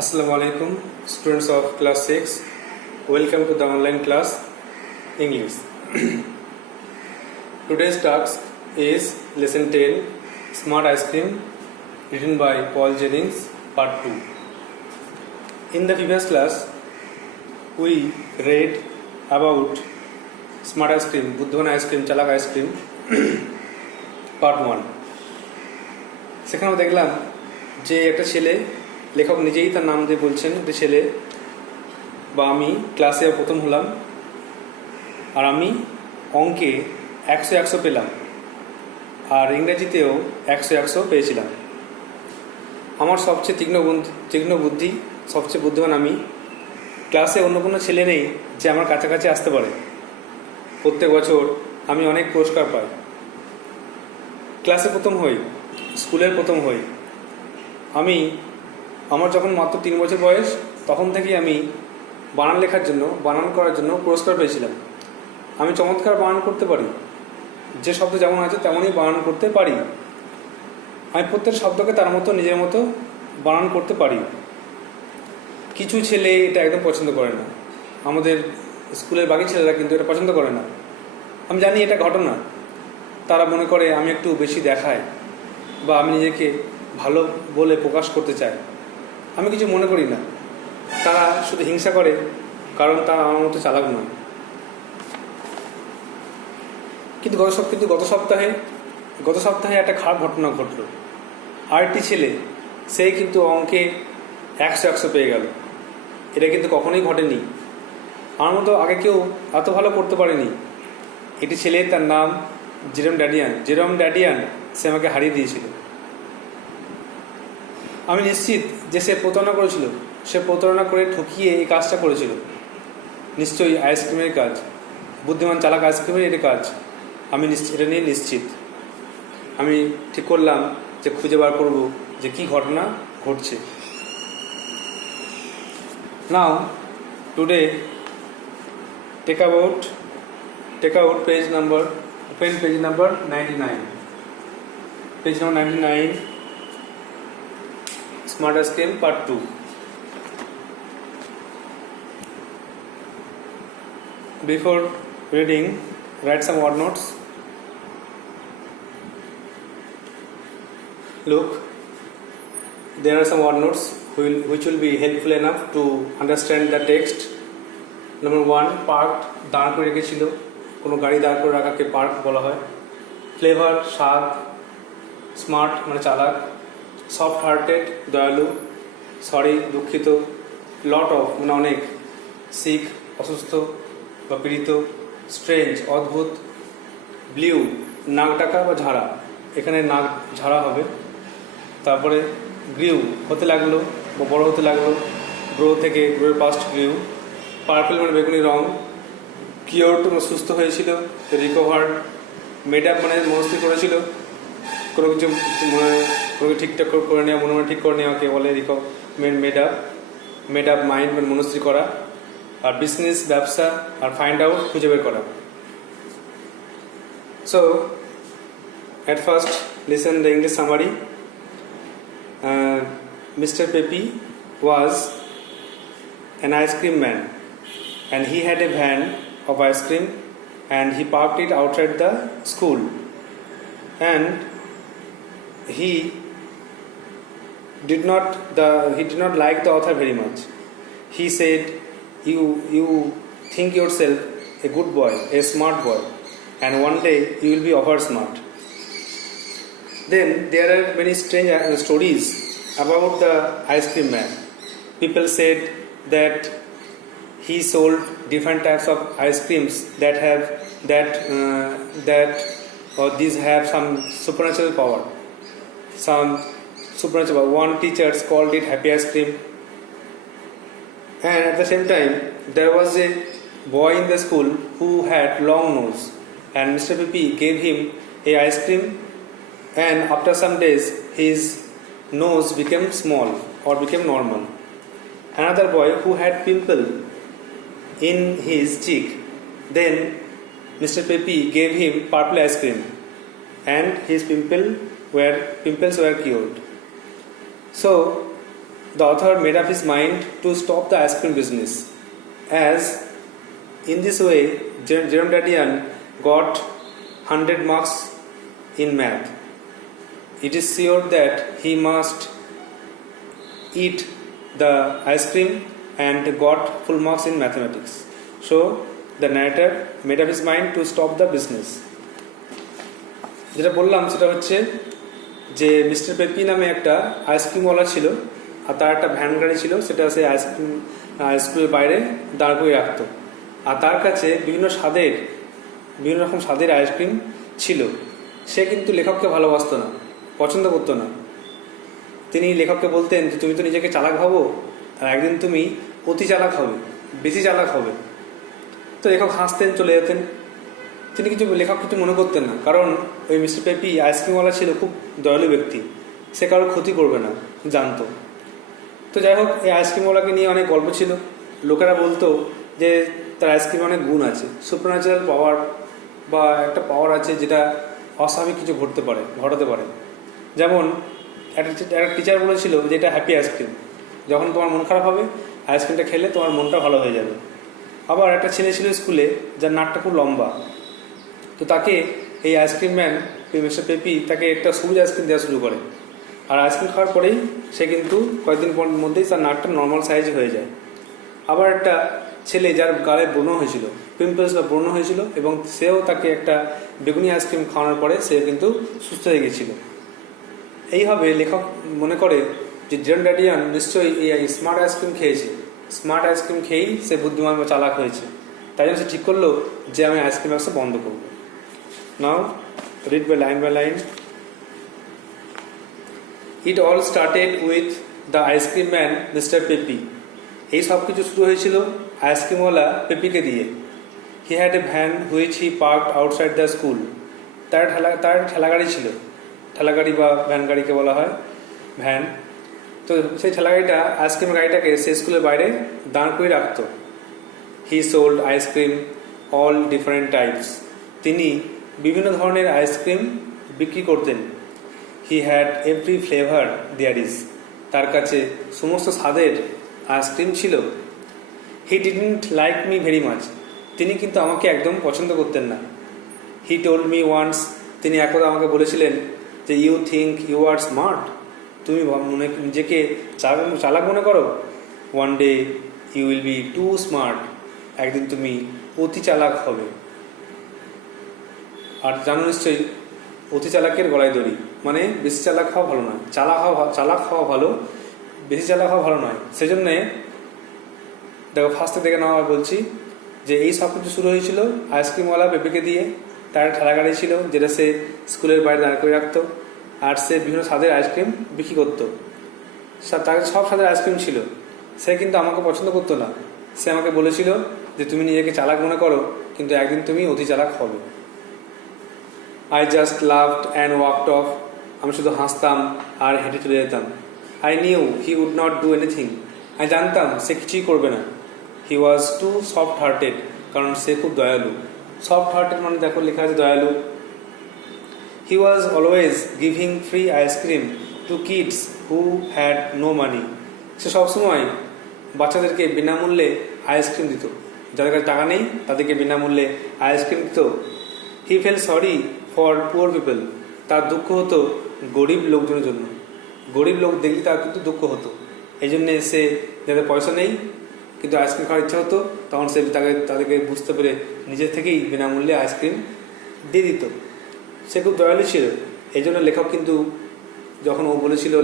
Assalamu alaikum, students of class 6. Welcome to the online class English. Today's task is lesson 10 Smart Ice Cream, written by Paul Jennings, part 2. In the previous class, we read about Smart Ice Cream, Buddhavan Ice Cream, Chalak Ice Cream, part 1. সেখানে দেখলাম যে একটা ছেলে, লেখক নিজেই তার নাম দিয়ে বলছেন, একটা ছেলে বা আমি ক্লাসে প্রথম হলাম আর আমি অঙ্কে 100 পেলাম আর ইংরেজিতেও 100 পেয়েছিলাম। আমার সবচেয়ে তীক্ষ্ণ বুদ্ধি, সবচেয়ে বুদ্ধিমান আমি। ক্লাসে অন্য কোনো ছেলে নেই যে আমার কাছাকাছি আসতে পারে। প্রত্যেক বছর আমি অনেক পুরস্কার পাই। ক্লাসে প্রথম হই, স্কুলের প্রথম হই। আমার যখন মাত্র 3 বছর বয়স, তখন থেকেই আমি বানান করার জন্য পুরস্কার পেয়েছিলাম। আমি চমৎকার বানান করতে পারি, যে শব্দ যেমন আছে তেমনই বানান করতে পারি। আমি প্রত্যেক শব্দকে তার মতো নিজের মতো বানান করতে পারি। কিছু ছেলে এটা একদম পছন্দ করে না, আমাদের স্কুলের বাকি ছেলেরা কিন্তু এটা পছন্দ করে না। আমি জানি এটা ঘটনা। তারা মনে করে আমি একটু বেশি দেখাই বা আমি নিজেকে ভালো বলে প্রকাশ করতে চাই। আমি কিছু মনে করি না, তারা শুধু হিংসা করে, কারণ তারা আমার মতো চালাক নয়। কিন্তু গত সপ্তাহে একটা খারাপ ঘটনা ঘটল। আরেকটি ছেলে, সে কিন্তু অঙ্কে 100 পেয়ে গেল। এটা কিন্তু কখনোই ঘটেনি। আমার মতো আগে কেউ এত ভালো করতে পারেনি। এটি ছেলে, তার নাম জেরম ড্যাডিয়ান। সে আমাকে হারিয়ে দিয়েছিল। আমি নিশ্চিত যে সে প্রতারণা করেছিল। সে প্রতারণা করে ঠকিয়ে এই কাজটা করেছিল। নিশ্চয়ই আইসক্রিমের কাজ, বুদ্ধিমান চালাক আইসক্রিমের এটা কাজ। আমি এটা নিয়ে নিশ্চিত। আমি ঠিক করলাম যে খুঁজে বার করব যে কি ঘটনা ঘটছে। নাও today take out page number 99. Page number 99, Smart Ice Cream part 2. Before reading, write some word notes. Look, there are some word notes which will be helpful enough to understand the text. Number 1, parked, দাঁড় করে রেখেছিল। কোনো গাড়ি দাঁড় করে রাখাকে park বলা হয়। Flavour, স্বাদ। স্মার্ট মানে চালাক। সফট হার্টেড, দয়ালু। সরি, দুঃখিত। লট অফ মানে অনেক। সিক, অসুস্থ বা পীড়িত। স্ট্রেঞ্জ, অদ্ভুত। ব্লিউ, নাক ডাকা বা ঝাড়া। এখানে নাক ঝাড়া হবে। তারপরে গ্রিউ, হতে লাগলো বা বড় হতে লাগলো। গ্রো থেকে গ্রোয়ের পাস্ট গ্রিউ। পার্পল মানে বেগুনি রং। কিওরড মানে সুস্থ হয়েছিল। রিকভার্ড। মেড আপ মানে মনস্থির করেছিল। কোনো কিছু ঠিকঠাক করে নেওয়া, মনে ঠিক করে নেওয়াকে বলে মেড আপ মাইন্ড মানে মনস্থির করা। আর বিজনেস, ব্যবসা। আর ফাইন্ড আউট, খুঁজে বের করা। So at first listen the English summary. Mr. Pepe was an ice cream man, and he had a van of ice cream, and he parked it outside the school. And he did not like the author very much. He said, you think yourself a good boy, a smart boy, and one day you will be over smart. Then there are many strange stories about the ice cream man. People said that he sold different types of ice creams these have some supernatural power. One teacher called it happy ice cream. And at the same time, there was a boy in the school who had long nose, and Mr. Pepe gave him a ice cream, and after some days his nose became small or became normal. Another boy who had pimple in his cheek, then Mr. Pepe gave him purple ice cream, and his pimples were cured. So The author made up his mind to stop the ice cream business, as in this way Jerome Dadian got 100 marks in math. It is sure that he must eat the ice cream and got full marks in mathematics. So the narrator made up his mind to stop the business. যেটা বললাম সেটা হচ্ছে যে mister peppy নামে একটা আইসক্রিমওয়ালা ছিল, আর তার একটা ভ্যান গাড়ি ছিল, সেটা সে আইসক্রিম স্কুলের বাইরে দাঁড় করে রাখতো। আর তার কাছে বিভিন্ন রকম স্বাদের আইসক্রিম ছিল। সে কিন্তু লেখককে ভালোবাসতো না, পছন্দ করতো না। তিনি লেখককে বলতেন যে তুমি তো নিজেকে চালাক ভাবো, আর একদিন তুমি অতি চালাক হবে, বেশি চালাক হবে। তো লেখক হাসতেন, চলে যেতেন। লেখক কিছু মনে করতেন না, কারণ ওই মিস্টার পেপি আইসক্রিমওয়ালা ছিল খুব দয়ালু ব্যক্তি, সে কারোর ক্ষতি করবে না জানতো। তো যাই হোক, এই আইসক্রিমওয়ালাকে নিয়ে অনেক গল্প ছিল। লোকেরা বলতো যে তার আইসক্রিমে অনেক গুণ আছে, সুপারন্যাচারাল পাওয়ার বা একটা পাওয়ার আছে যেটা অস্বাভাবিক কিছু ঘটাতে পারে। যেমন একটা টিচার বলেছিল যে এটা হ্যাপি আইসক্রিম, যখন তোমার মন খারাপ হবে আইসক্রিমটা খেলে তোমার মনটা ভালো হয়ে যাবে। আবার একটা ছেলে ছিল স্কুলে যার নাকটা খুব লম্বা, তো তাকে এই আইসক্রিম ম্যান মিস্টার পেপি তাকে একটা সবুজ আইসক্রিম দেওয়া শুরু করে। আর আইসক্রিম খাওয়ার পরেই সে কিন্তু কয়েকদিন মধ্যেই তার নাকটা নর্মাল সাইজ হয়ে যায়। আবার একটা ছেলে যার গালে ব্রণ হয়েছিল, পিম্পলস বা ব্রণ হয়েছিল, এবং সেও তাকে একটা বেগুনি আইসক্রিম খাওয়ানোর পরে সে কিন্তু সুস্থ হয়ে গেছিল। এইভাবে লেখক মনে করে যে জেরম ড্যাডিয়ান নিশ্চয়ই এই স্মার্ট আইসক্রিম খেয়েছে, স্মার্ট আইসক্রিম খেয়েই সে বুদ্ধিমান বা চালাক হয়েছে। তাই জন্য সে ঠিক করলো যে আমি আইসক্রিম ব্যবসা বন্ধ করবো। Now read by line. It all started with the ice cream man, Mr. Pepi. এই সব কিছু শুরু হয়েছিল আইসক্রিমওয়ালা পেপিকে দিয়ে। He had a van which he parked outside the school. তার ঠেলাগাড়ি ছিল, ঠেলাগাড়ি বা ভ্যান গাড়িকে বলা হয় ভ্যান। তো সেই ঠেলাগাড়িটা আইসক্রিম গাড়িটাকে সে স্কুলের বাইরে দাঁড় করে রাখতো। He sold ice cream all different types. তিনি বিভিন্ন ধরনের আইসক্রিম বিক্রি করতেন। He had every flavour there is. তার কাছে সমস্ত স্বাদের আইসক্রিম ছিল। He didn't like me very much. তিনি কিন্তু আমাকে একদম পছন্দ করতেন না। He told me once. তিনি একদা আমাকে বলেছিলেন যে you think you are smart. তুমি নিজেকে চালাক মনে করো। One day you will be too smart. একদিন তুমি অতি চালাক হবে। আর জানো নিশ্চয়ই অতি চালাকের গলায় দড়ি, মানে বেশি চালাক হওয়া ভালো নয়। চালাক হওয়া ভালো, বেশি চালাক হওয়া ভালো নয়। সেজন্যে দেখো ফার্স্টে দেখে নেওয়া বলছি যে এই সব কিছু শুরু হয়েছিল আইসক্রিমওয়ালা পেপিকে দিয়ে। তার ঠেলাগাড়ি ছিল যেটা সে স্কুলের বাইরে দাঁড় করে রাখতো, আর সে বিভিন্ন স্বাদের আইসক্রিম বিক্রি করতো। তার সব স্বাদের আইসক্রিম ছিল। সে কিন্তু আমাকে পছন্দ করতো না। সে আমাকে বলেছিল যে তুমি নিজেকে চালাক মনে করো, কিন্তু একদিন তুমি অতি চালাক হবে। I just laughed and walked off. আমি শুধু হাসতাম আর হেঁটে চলে যেতাম। I knew he would not do anything. আমি জানতাম সে কিছুই করবে না। He was too soft hearted. কারণ সে খুব দয়ালু। সফট হার্টেড মানে দেখো লেখা আছে দয়ালু। He was always giving free ice cream to kids who had no money. সে সবসময় বাচ্চাদেরকে বিনামূল্যে আইসক্রিম দিত। যাদের কাছে টাকা নেই তাদেরকে বিনামূল্যে আইসক্রিম দিত। He felt sorry for poor people. তার দুঃখ হতো গরিব লোকজনের জন্য। গরিব লোক দেখলে তার কিন্তু দুঃখ হতো। এই জন্যে সে যাদের পয়সা নেই কিন্তু আইসক্রিম খাওয়ার ইচ্ছা হতো, তখন সে তাদেরকে বুঝতে পেরে নিজের থেকেই বিনামূল্যে আইসক্রিম দিয়ে দিত। সে খুব দয়ালু ছিল। এই জন্য লেখক কিন্তু যখন ও বলেছিল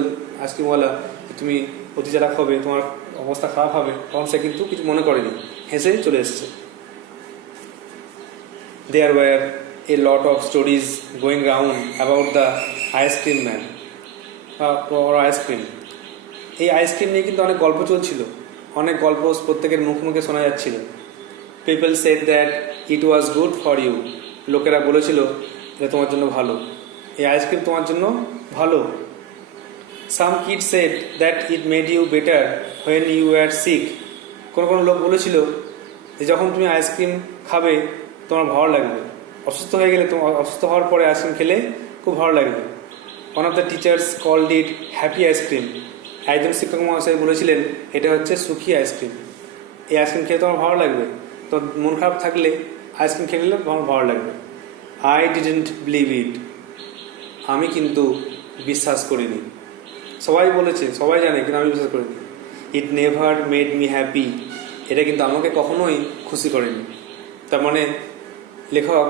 আইসক্রিমওয়ালা তুমি অতি চালাক হবে, তোমার অবস্থা খারাপ হবে, তখন সে কিন্তু কিছু মনে করেনি, হেসে চলে এসছে। There were a lot of stories going round about the ice cream man or ice cream. এই আইসক্রিম নিয়ে কিন্তু অনেক গল্প চলছিল, অনেক গল্প প্রত্যেকের মুখে শোনা যাচ্ছিল। People said that it was good for you. লোকেরা বলেছিল এটা তোমার জন্য ভালো, এই আইসক্রিম তোমার জন্য ভালো। Some kid said that it made you better when you are sick. কোনো লোক বলেছিল যে যখন তুমি আইসক্রিম খাবে তোমার ভালো লাগবে, অসুস্থ হয়ে গেলে তোমার অসুস্থ হওয়ার পরে আইসক্রিম খেলে খুব ভালো লাগবে। One of the teachers called it happy ice cream. একজন শিক্ষক মহাশয় বলেছিলেন এটা হচ্ছে সুখী আইসক্রিম। এই আইসক্রিম খেয়ে তোমার ভালো লাগবে, তো মন খারাপ থাকলে আইসক্রিম খেয়ে নিলে তোমার ভালো লাগবে। আই ডিডন্ট বিলিভ ইট, আমি কিন্তু বিশ্বাস করিনি। সবাই বলেছে, সবাই জানে, কিন্তু আমি বিশ্বাস করিনি। It never made me happy, এটা কিন্তু আমাকে কখনোই খুশি করেনি। তার মানে লেখক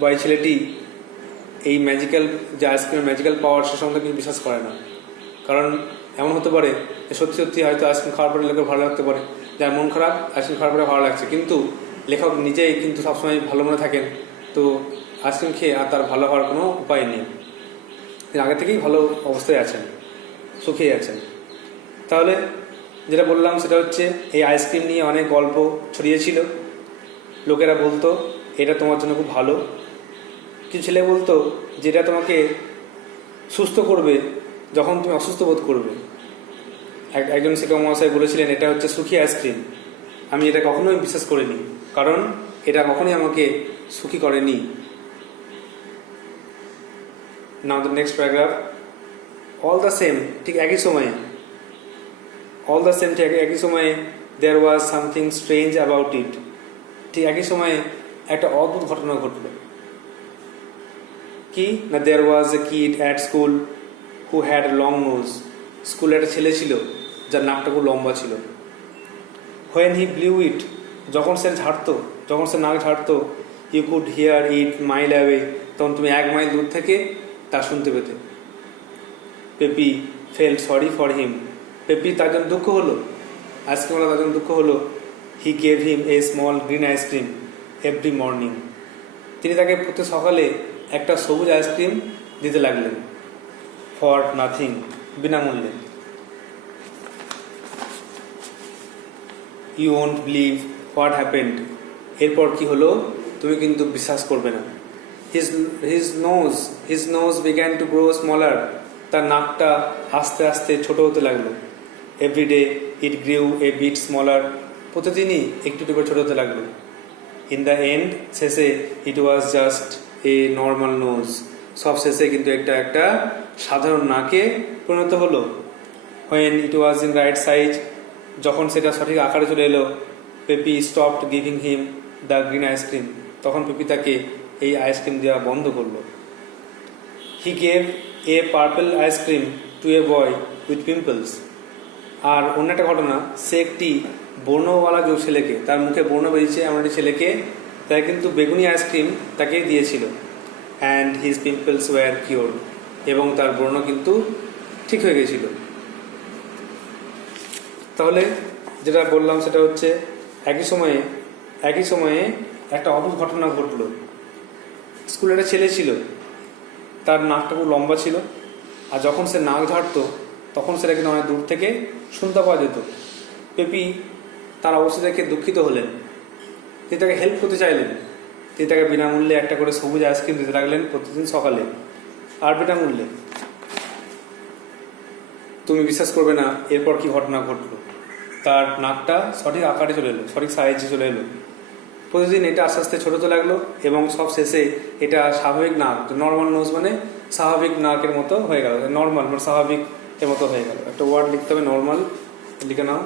বা এই ছেলেটি এই ম্যাজিক্যাল যে আইসক্রিমের ম্যাজিক্যাল পাওয়ার সে সম্বন্ধে কিছু বিশ্বাস করে না। কারণ এমন হতে পারে যে সত্যি সত্যি হয়তো আইসক্রিম খাওয়ার পরে লোকের ভালো লাগতে পারে, যার মন খারাপ আইসক্রিম খাওয়ার পরে ভালো লাগছে, কিন্তু লেখক নিজেই কিন্তু সবসময় ভালো মনে থাকেন, তো আইসক্রিম খেয়ে আর তার ভালো হওয়ার কোনো উপায় নেই। তিনি আগে থেকেই ভালো অবস্থায় আছেন, সুখেই আছেন। তাহলে যেটা বললাম সেটা হচ্ছে এই আইসক্রিম নিয়ে অনেক গল্প ছড়িয়েছিল। লোকেরা বলতো এটা তোমার জন্য খুব ভালো, কিছু ছেলে বলতো যেটা তোমাকে সুস্থ করবে যখন তুমি অসুস্থ বোধ করবে। একজন শিক্ষক মহাশয় বলেছিলেন এটা হচ্ছে সুখী আইসক্রিম। আমি এটা কখনোই বিশ্বাস করিনি, কারণ এটা কখনোই আমাকে সুখী করেনি। Now the next paragraph. All the same, ঠিক একই সময়ে, অল দ্য সেম, ঠিক একই সময়ে there was something strange about it, ঠিক একই সময়ে একটা অদ্ভুত ঘটনা ঘটল। কি না, there was a kid at school who had long nose, স্কুলে একটা ছেলে ছিল যার নাকটা খুব লম্বা ছিল। হোয়েন হি ব্লিউ ইট, যখন সে ঝাড়তো, যখন সে নাক ঝাড়তো, you could hear it mile away, তখন তুমি 1 মাইল দূর থেকে তা শুনতে পেতে। Peppy felt sorry for him, Peppy তার জন্য দুঃখ হলো, আইসক্রিমওয়ালা তার জন্য দুঃখ হলো। He gave him a small green ice cream every morning, তিনি তাকে প্রতি সকালে একটা সবুজ আইসক্রিম দিতে লাগলেন। ফর নাথিং, বিনামূল্যে। You won't believe what happened, এরপর কি হলো তুমি কিন্তু বিশ্বাস করবে না। His nose began to grow smaller, তার নাকটা আস্তে আস্তে ছোট হতে লাগলো। Every day it grew a bit smaller, প্রতিদিনই একটু একটু করে ছোট হতে লাগলো। ইন দ্য এন্ড, শেষে it was just a normal nose, সব শেষে কিন্তু একটা সাধারণ নাকে পরিণত হলো। When it was in right size, যখন সেটা সঠিক আকারে চলে এলো, Peppy stopped giving him the green ice cream, তখন পেপি তাকে এই আইসক্রিম দেওয়া বন্ধ করলো। He gave a purple ice cream to a boy with pimples, আর অন্য একটা ঘটনা, সে একটি বর্ণওয়ালা যে ছেলেকে, তার মুখে বর্ণ বেরিয়েছে এমন একটি ছেলেকে, তাই কিন্তু বেগুনি আইসক্রিম তাকে দিয়েছিল। And his pimples were cured, এবং তার বর্ণ কিন্তু ঠিক হয়ে গেছিল। তাহলে যেটা বললাম সেটা হচ্ছে একই সময়ে একটা অদ্ভুত ঘটনা ঘটলো। স্কুলে একটা ছেলে ছিল, তার নাকটা খুব লম্বা ছিল, আর যখন সে নাক ঝাড়তো তখন সেটা কিন্তু অনেক দূর থেকে শুনতে পাওয়া যেত। পেপি তার অবস্থা দেখে দুঃখিত হলেন, তিনি তাকে হেল্প করতে চাইলেন। তিনি তাকে বিনামূল্যে একটা করে সবুজ আইসক্রিম দিতে লাগলেন প্রতিদিন সকালে, আর বিনামূল্যে। তুমি বিশ্বাস করবে না এরপর কি ঘটনা ঘটলো। তার নাকটা সঠিক আকারে চলে এলো, সঠিক সাইজে চলে এলো। প্রতিদিন এটা আস্তে আস্তে ছোট হতে লাগলো, এবং সব শেষে এটা স্বাভাবিক নাক, নর্মাল নোজ মানে স্বাভাবিক নাকের মতো হয়ে গেল। নর্মাল মানে স্বাভাবিক এর মতো হয়ে গেল। একটা ওয়ার্ড লিখতে হবে, নর্মাল, লিখে নাও।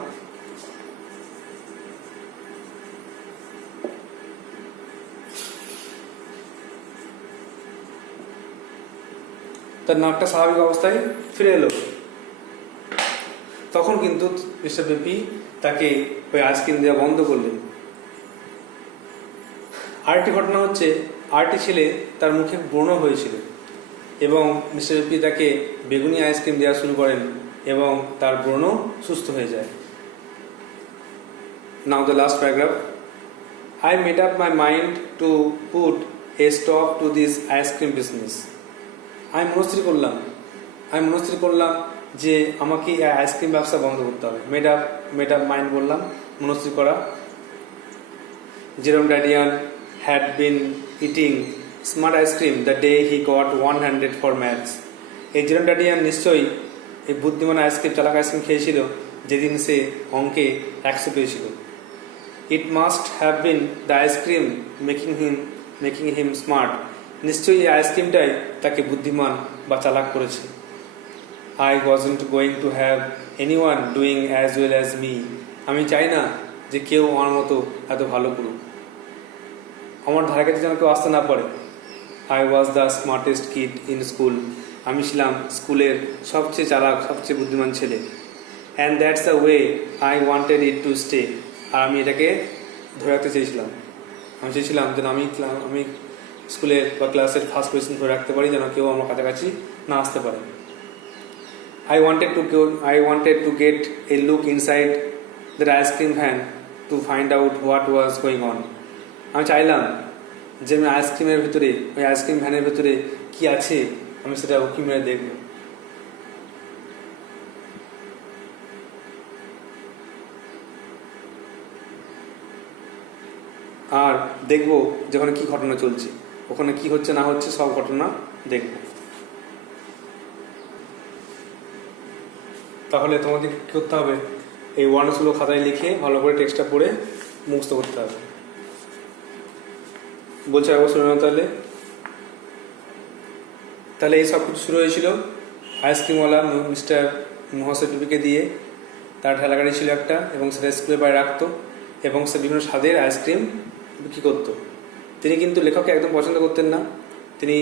তার নাকটা স্বাভাবিক অবস্থায় ফিরে এলো। তখন কিন্তু মিস্টার পেপি তাকে ওই আইসক্রিম দেওয়া বন্ধ করলেন। আরেকটি ঘটনা হচ্ছে, আরেকটি ছেলে তার মুখে ব্রণ হয়েছিল, এবং মিস্টার পেপি তাকে বেগুনি আইসক্রিম দেওয়া শুরু করেন, এবং তার ব্রণ সুস্থ হয়ে যায়। Now the last paragraph. I made up my mind to put a stop to this ice cream business. আমি মনস্থির করলাম যে আমাকে এই আইসক্রিম ব্যবসা বন্ধ করতে হবে। মেড আপ মাইন্ড বললাম, মনস্থির করা। জেরোম ড্যাডিয়ান had been eating smart ice cream the day he got 100 for maths. এই জেরোম ড্যাডিয়ান নিশ্চয়ই এই বুদ্ধিমান আইসক্রিম, চালাক আইসক্রিম খেয়েছিল যেদিন সে অঙ্কে 100 পেয়েছিল। It must have been the ice cream making him smart. নিশ্চয়ই এই আইসক্রিমটাই তাকে বুদ্ধিমান বা চালাক করেছে। I wasn't going to have anyone doing as well as me. আমি চাই না যে কেউ আমার মতো এত ভালো করুক, আমার ধারে কাছে যেন কেউ আসতে না পারে। I was the smartest kid in school. আমি ছিলাম স্কুলের সবচেয়ে চালাক, সবচেয়ে বুদ্ধিমান ছেলে। And that's the way I wanted it to stay. আর আমি এটাকে ধরে রাখতে চেয়েছিলাম। আমি চেয়েছিলাম যেন আমি স্কুলের বা ক্লাসের ফার্স্ট পজিশন ধরে রাখতে পারি, যেন কেউ আমার কাছাকাছি না আসতে পারে। I wanted to get a look inside that ice cream van to find out what was going on. আমি চাইলাম যে আমি আইসক্রিমের ভিতরে, ওই আইসক্রিম ভ্যানের ভিতরে কি আছে আমি সেটা উকি মেরে দেখব। আর দেখব যে ওখানে কি ঘটনা চলছে, ওখানে কি হচ্ছে না হচ্ছে সব ঘটনা দেখব। তাহলে তোমাদের কী করতে হবে, এই ওয়ার্ডসগুলো খাতায় লিখে ভালো করে টেক্সটটা পড়ে মুখস্থ করতে হবে। বলছে একবার শুনে নাও তাহলে এই সব কিছু শুরু হয়েছিল আইসক্রিমওয়ালা মিস্টার মহাশয় পিপিকে দিয়ে। তার ঠেলা গাড়ি ছিল একটা, এবং সেটা স্কুলের বাইরে রাখতো, এবং সে বিভিন্ন স্বাদের আইসক্রিম বিক্রি করতো। তিনি কিন্তু লেখককে একদম পছন্দ করতেন না। তিনি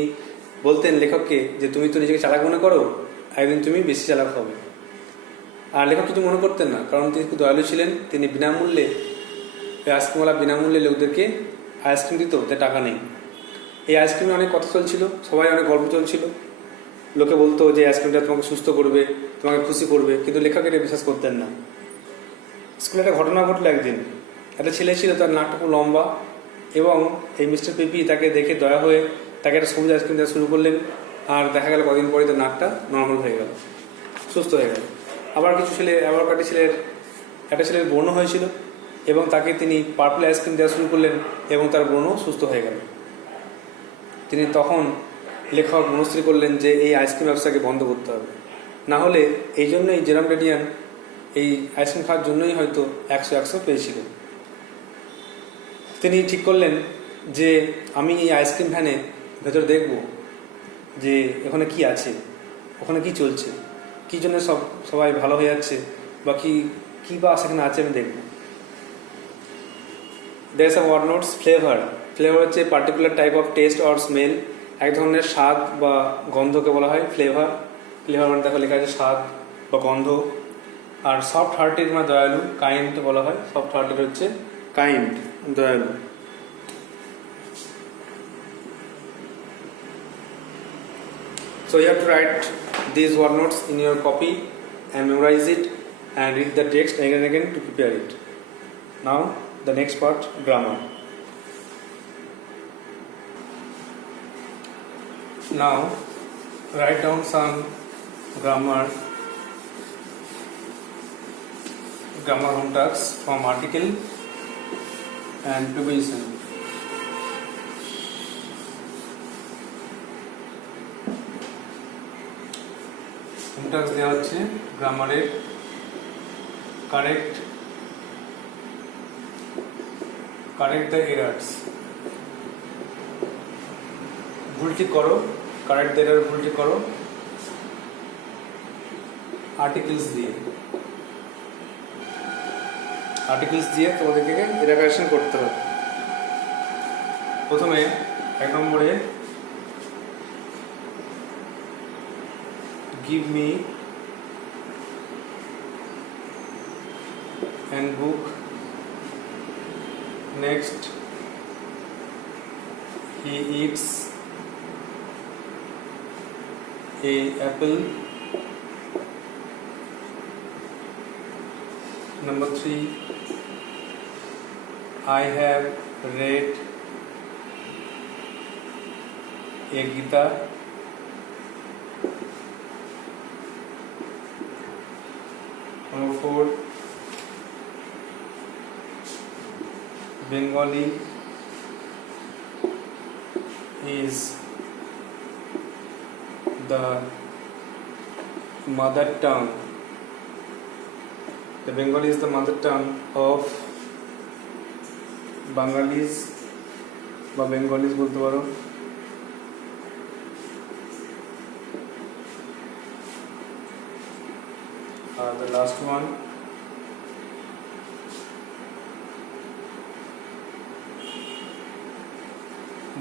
বলতেন লেখককে যে তুমি তো নিজেকে চালাক মনে করো, একদিন তুমি বেশি চালাক হবে। আর লেখক কিছু মনে করতেন না, কারণ তিনি খুব দয়ালু ছিলেন। তিনি বিনামূল্যে, আইসক্রিমওয়ালা বিনামূল্যে লোকদেরকে আইসক্রিম দিত যে টাকা নেই। এই আইসক্রিমে অনেক কথা চলছিল, সবাই অনেক গল্প চলছিল। লোকে বলতো যে আইসক্রিমটা তোমাকে সুস্থ করবে, তোমাকে খুশি করবে, কিন্তু লেখক এটা বিশ্বাস করতেন না। স্কুলে একটা ঘটনা ঘটলো একদিন। একটা ছেলে ছিল, তার নাকটা খুব লম্বা, এবং এই মিস্টার পিপি তাকে দেখে দয়া হয়ে তাকে একটা সবুজ আইসক্রিম দেওয়া শুরু করলেন। আর দেখা গেল কদিন পরে তার নাকটা নর্মাল হয়ে গেল, সুস্থ হয়ে গেল। একটা ছেলের ব্রণ হয়েছিল, এবং তাকে তিনি পার্পল আইসক্রিম দেওয়া শুরু করলেন, এবং তার ব্রণ সুস্থ হয়ে গেল। তিনি তখন লেখক মনস্থির করলেন যে এই আইসক্রিম ব্যবসাকে বন্ধ করতে হবে, না হলে এই জন্যই জেরম ডেডিয়ান এই আইসক্রিম খাওয়ার জন্যই হয়তো 100 পেয়েছিল। তিনি ঠিক করলেন যে আমি এই আইসক্রিম ভ্যানে ভেতরে দেখব যে ওখানে কি আছে, ওখানে কি চলছে, কী জন্য সবাই ভালো হয়ে যাচ্ছে, বা কী বা সেখানে আছে আমি দেখব। There is a word notes flavor. Flavour হচ্ছে particular type of taste or smell, এক ধরনের স্বাদ বা গন্ধকে বলা হয় ফ্লেভার। ফ্লেভার মানে দেখো লেখা আছে স্বাদ বা গন্ধ। আর সফট হার্টেড মানে দয়ালু, কাইন্ড বলা হয়। সফট হার্টেড হচ্ছে কাইন্ড, দয়ালু। So you have to write these word notes in your copy and memorize it and read the text again and again to prepare it. Now the next part, grammar. Now write down some grammar home tasks from article and preposition. home tasks দেওয়া হচ্ছে গ্রামারের correct the errors, ভুল ঠিক করো, correct the error, ভুল ঠিক করো articles দিয়ে তোমাদেরকে এটা কারেকশন করতে হবে। প্রথমে 1 নম্বরে give me and book. Next, he eats a apple. Number 3, I have read a Gita. Number 4, Bengali is the mother tongue. The Bengali is the mother tongue of Bengalis বা Bengalis বলতে পারো। The last one,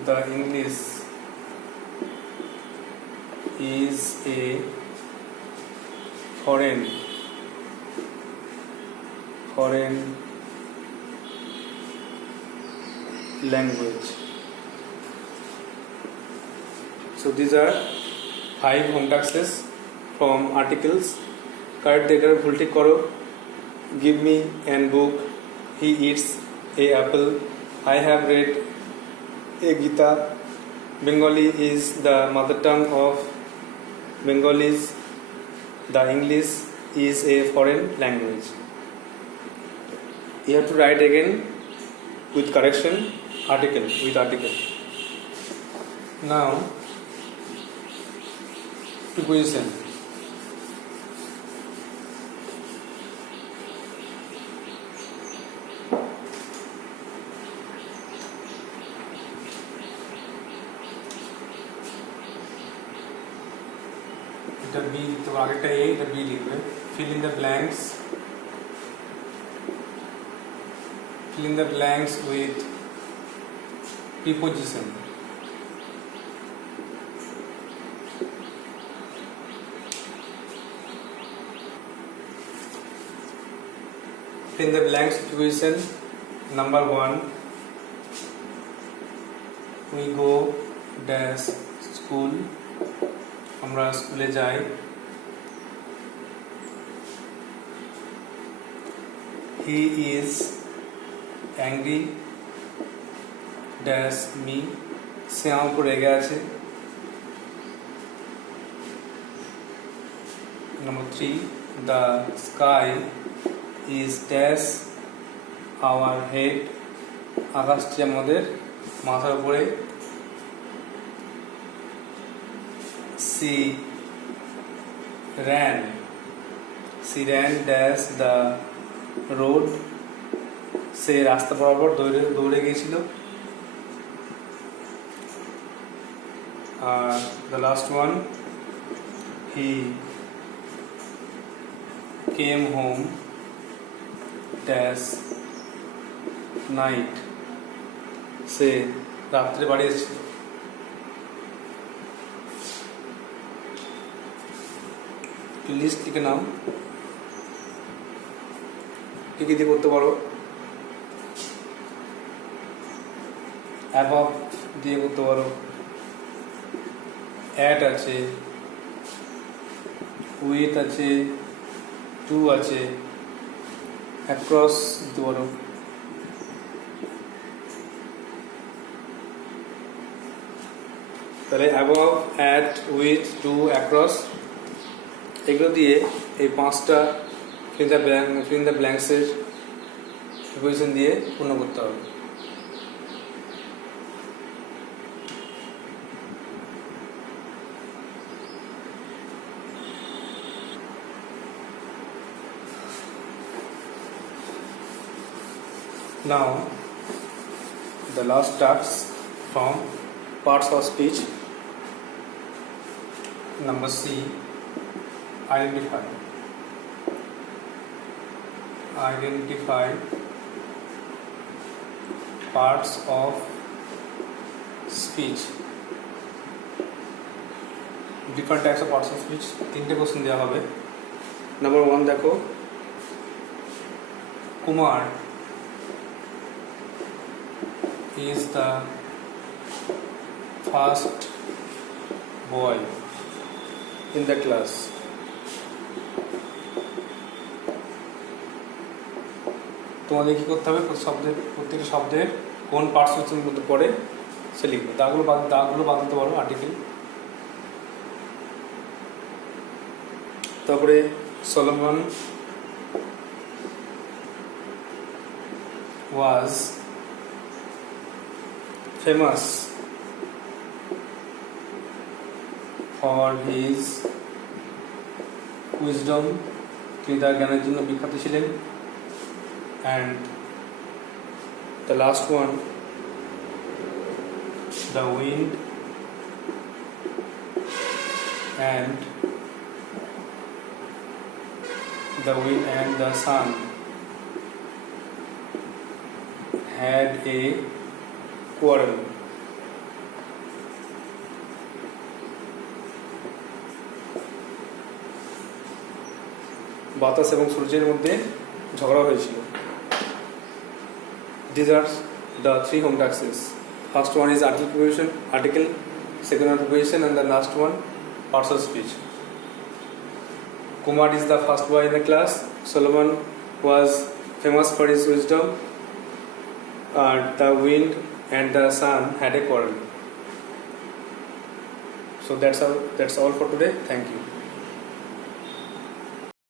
the English is a foreign language. So these are 5 home taxes from articles. Correct the error, ভুলটি করো. Give me an book. He eats a apple. I have read a Gita. Bengali is the mother tongue of Bengalis. The English is a foreign language. You have to write again with correction, article with article. Now, preposition. এটা B, তো আগেরটা এ, এটা B লিখবে. Fill in the blanks. Fill in the blanks with preposition. Fill in the blanks with preposition. Number 1, we go dash school. আমরা স্কুলে যাই. He is angry dash me. সে আমার উপর রেগে আছে. Number 3, the sky is dash our head. আকাশটি আমাদের মাথার উপরে. She ran dash the road. সে রাস্তা বরাবর দৌড়ে গিয়েছিল. আর the last one, he came home dash night. সে রাত্রে বাড়ি এসেছিল. লিস্ট লিখে নাও, কি কি দিয়ে করতে পারো. অ্যাবভ দিয়ে করতে পারো, অ্যাট আছে, উইথ আছে, টু আছে, অ্যাক্রস দিতে পারো. তাহলে above, at, with, to, across, এগুলো দিয়ে এই 5টা ফিল ইন দ্য ব্ল্যাঙ্কসের প্রিপোজিশন দিয়ে পূর্ণ করতে হবে. Now, the last task from parts of speech. Number C, identify parts of speech. Different types of parts of speech. 3টে কোশ্চেন দেওয়া হবে. Number 1 দেখো, Kumar is the first boy in the class. তোমাদের কি করতে হবে, প্রত্যেকটা শব্দের কোন পার্টস মধ্যে পড়ে সে লিখবে. দাগগুলো বাদ দিতে পারো আর্টিকেল. তারপরে Solomon was famous for his wisdom. তিনি তার জ্ঞানের জন্য বিখ্যাত ছিলেন. And the last one, the wind and the wind and the sun had a quarrel. বাতাস এবং সূর্যের মধ্যে ঝগড়া হয়েছিল. These are the three home taxes. First one is article preposition, article, second one preposition, and the last one partial speech. Kumar is the first boy in the class. Solomon was famous for his wisdom. The wind and the sun had a quarrel. So that's all for today. Thank you.